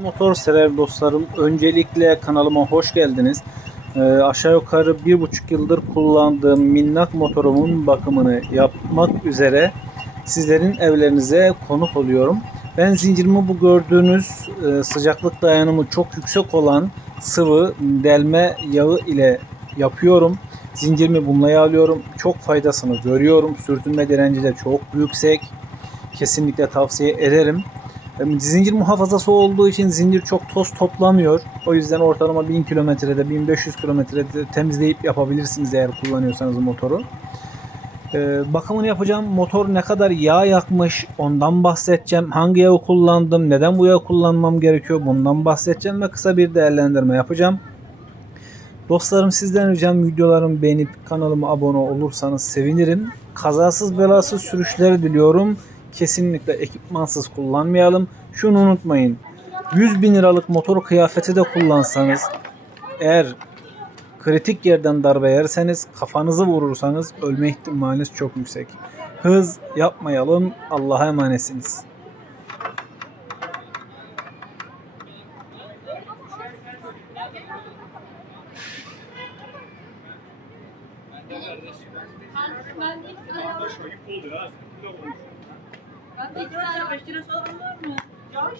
Motor sever dostlarım, öncelikle kanalıma hoş geldiniz. Ee, aşağı yukarı bir buçuk yıldır kullandığım minnak motorumun bakımını yapmak üzere sizlerin evlerinize konuk oluyorum. Ben zincirimi bu gördüğünüz e, sıcaklık dayanımı çok yüksek olan sıvı delme yağı ile yapıyorum. Zincirimi bununla yağlıyorum. Çok faydasını görüyorum. Sürtünme direnci de çok yüksek. Kesinlikle tavsiye ederim. Zincir muhafazası olduğu için zincir çok toz toplamıyor. O yüzden ortalama 1000 kilometrede 1500 kilometrede temizleyip yapabilirsiniz eğer kullanıyorsanız motoru. Ee, bakımını yapacağım. Motor ne kadar yağ yakmış ondan bahsedeceğim. Hangi yağı kullandım, neden bu yağı kullanmam gerekiyor bundan bahsedeceğim ve kısa bir değerlendirme yapacağım. Dostlarım sizden ricam videolarımı beğenip kanalıma abone olursanız sevinirim. Kazasız belasız sürüşleri diliyorum. Kesinlikle ekipmansız kullanmayalım. Şunu unutmayın. 100 bin liralık motor kıyafeti de kullansanız eğer kritik yerden darbe yerseniz kafanızı vurursanız ölme ihtimaliniz çok yüksek. Hız yapmayalım. Allah'a emanetsiniz. Ben de iki tane Ben de iki tane beş sorun var mı? Yok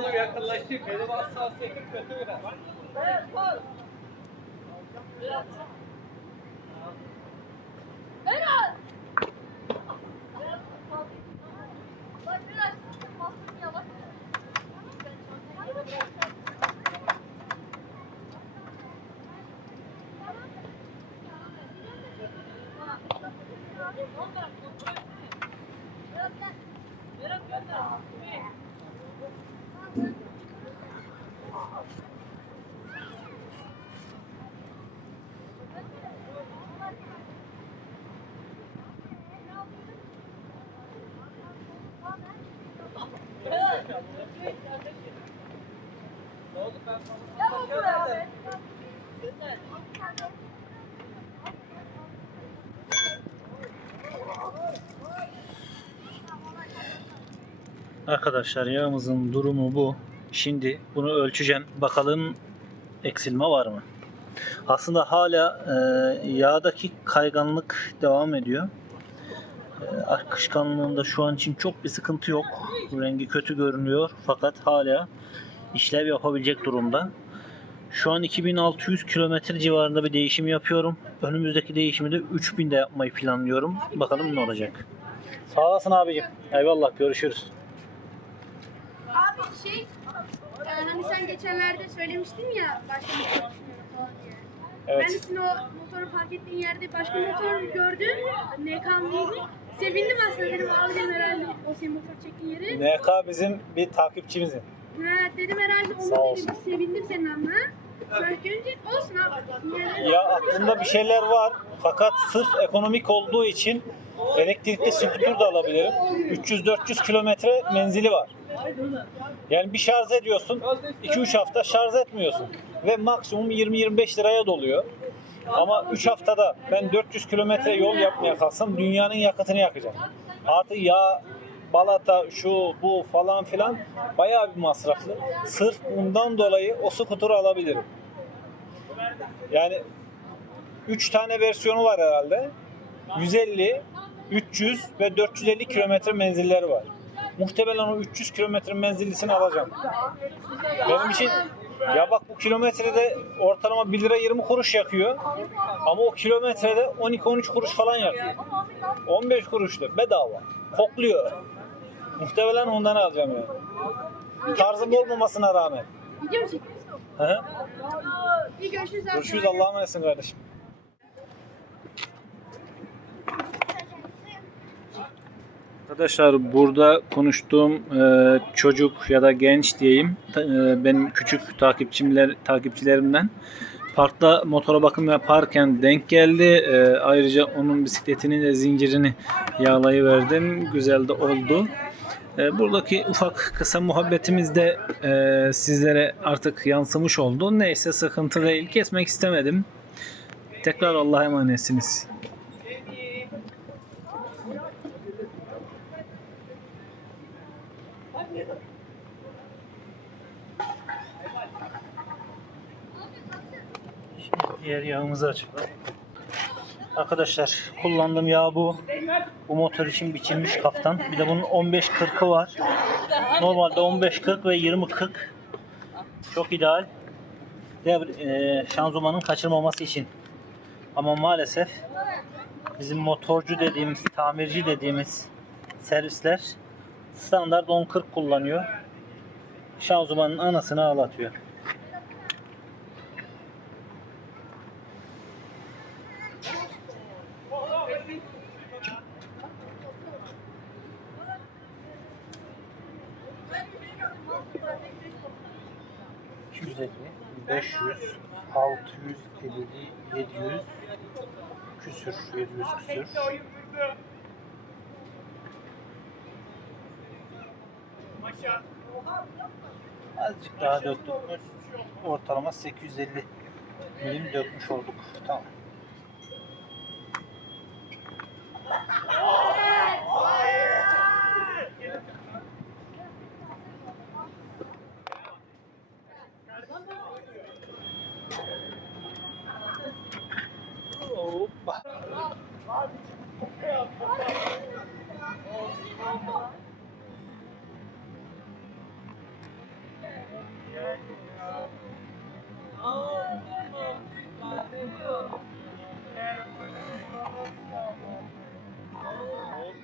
oğlum yakınlaştık. Benim hassasiyetim kötü biraz. Arkadaşlar yağımızın durumu bu. Şimdi bunu ölçeceğim. Bakalım eksilme var mı? Aslında hala e, yağdaki kayganlık devam ediyor. E, akışkanlığında şu an için çok bir sıkıntı yok. Rengi kötü görünüyor fakat hala işlev yapabilecek durumda. Şu an 2600 kilometre civarında bir değişim yapıyorum. Önümüzdeki değişimi de 3000'de yapmayı planlıyorum. Bakalım ne olacak. Sağ olasın abicim. Eyvallah görüşürüz. Şey, e, hani sen geçenlerde söylemiştin ya başka motor düşünüyorum falan diye. Ben de Evet. sizin o motoru park ettiğin yerde başka motor gördüm. Nekanlıydı. Sevindim aslında dedim alacağım herhalde o senin motor çektiğin yeri. NK bizim bir takipçimizin. Ha, dedim herhalde Sağ onu olsun. dedim. Sevindim senin. Belki önce olsun abi. Yani- Ya aklımda bir şeyler var fakat sırf ekonomik olduğu için Elektrikli scooter da alabilirim. 300-400 kilometre menzili var. Yani bir şarj ediyorsun, 2-3 hafta şarj etmiyorsun. Ve maksimum 20-25 liraya doluyor. Ama 3 haftada ben 400 kilometre yol yapmaya kalksam dünyanın yakıtını yakacağım. Artı yağ, balata, şu bu falan filan bayağı bir masraflı. Sırf bundan dolayı o skuturu alabilirim. Yani 3 tane versiyonu var herhalde. 150, 300 ve 450 kilometre menzilleri var. Muhtemelen o 300 kilometre menzillisini alacağım. Benim için ya bak bu kilometrede ortalama 1 lira 20 kuruş yakıyor. Ama o kilometrede 12-13 kuruş falan yakıyor. 15 kuruş da bedava. Kokluyor. Muhtemelen ondan alacağım yani. Tarzım olmamasına rağmen. Video mu çekiyorsun? Hı hı. Görüşürüz Allah'a emanetsin kardeşim. Arkadaşlar burada konuştuğum e, çocuk ya da genç diyeyim e, benim küçük takipçimler takipçilerimden parkta motora bakım yaparken denk geldi. E, ayrıca onun bisikletinin de zincirini yağlayıverdim. Güzel de oldu. E, buradaki ufak kısa muhabbetimiz de e, sizlere artık yansımış oldu. Neyse sıkıntı değil. Kesmek istemedim. Tekrar Allah'a emanetsiniz. Diğer yağımızı açalım. Arkadaşlar kullandığım yağ bu. Bu motor için biçilmiş kaftan. Bir de bunun 15-40'ı var. Normalde 15-40 ve 20-40 çok ideal. Devr, e, şanzımanın kaçırmaması için. Ama maalesef bizim motorcu dediğimiz, tamirci dediğimiz servisler standart 10-40 kullanıyor. Şanzımanın anasını ağlatıyor. 700, küsür, 700 küsür. Azıcık daha döktük ortalama 850 milim dökmüş olduk. Tamam.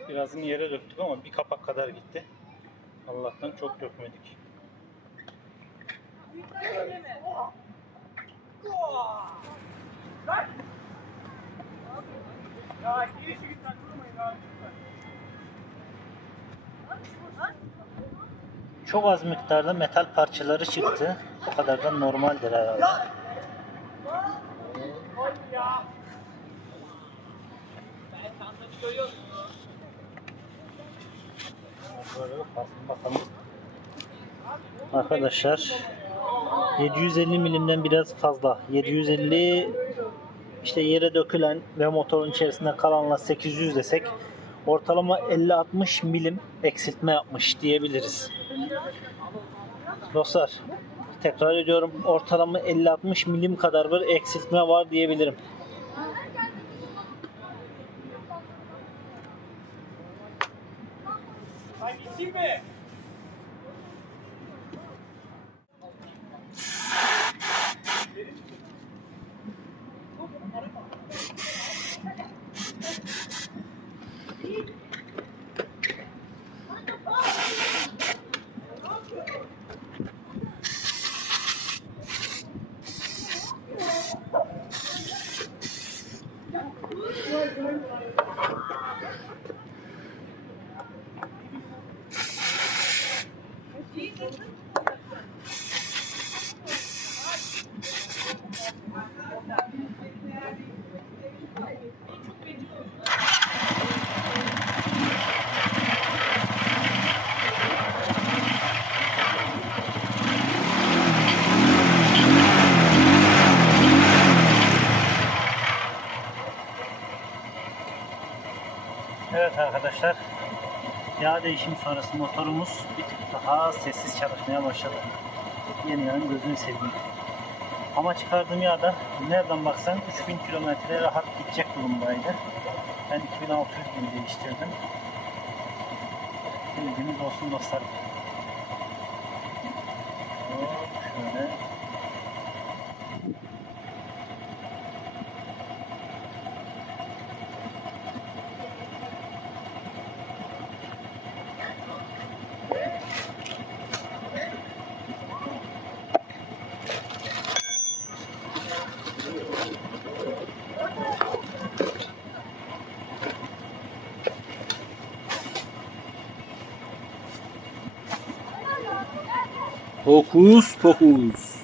Birazını yere döktük ama bir kapak kadar gitti. Allah'tan çok dökmedik. Çok az miktarda metal parçaları çıktı. O kadar da normaldir herhalde. Arkadaşlar 750 milimden biraz fazla. 750 işte yere dökülen ve motorun içerisinde kalanla 800 desek ortalama 50-60 milim eksiltme yapmış diyebiliriz. Dostlar tekrar ediyorum ortalama 50-60 milim kadar bir eksiltme var diyebilirim. Haydi Yağ değişim sonrası motorumuz bir tık daha sessiz çalışmaya başladı. Yeni yağın gözünü seveyim. Ama çıkardığım yağda nereden baksan 3000 kilometre rahat gidecek durumdaydı. Ben 2600 gibi değiştirdim. Bilginiz olsun dostlarım. Hokus pokus.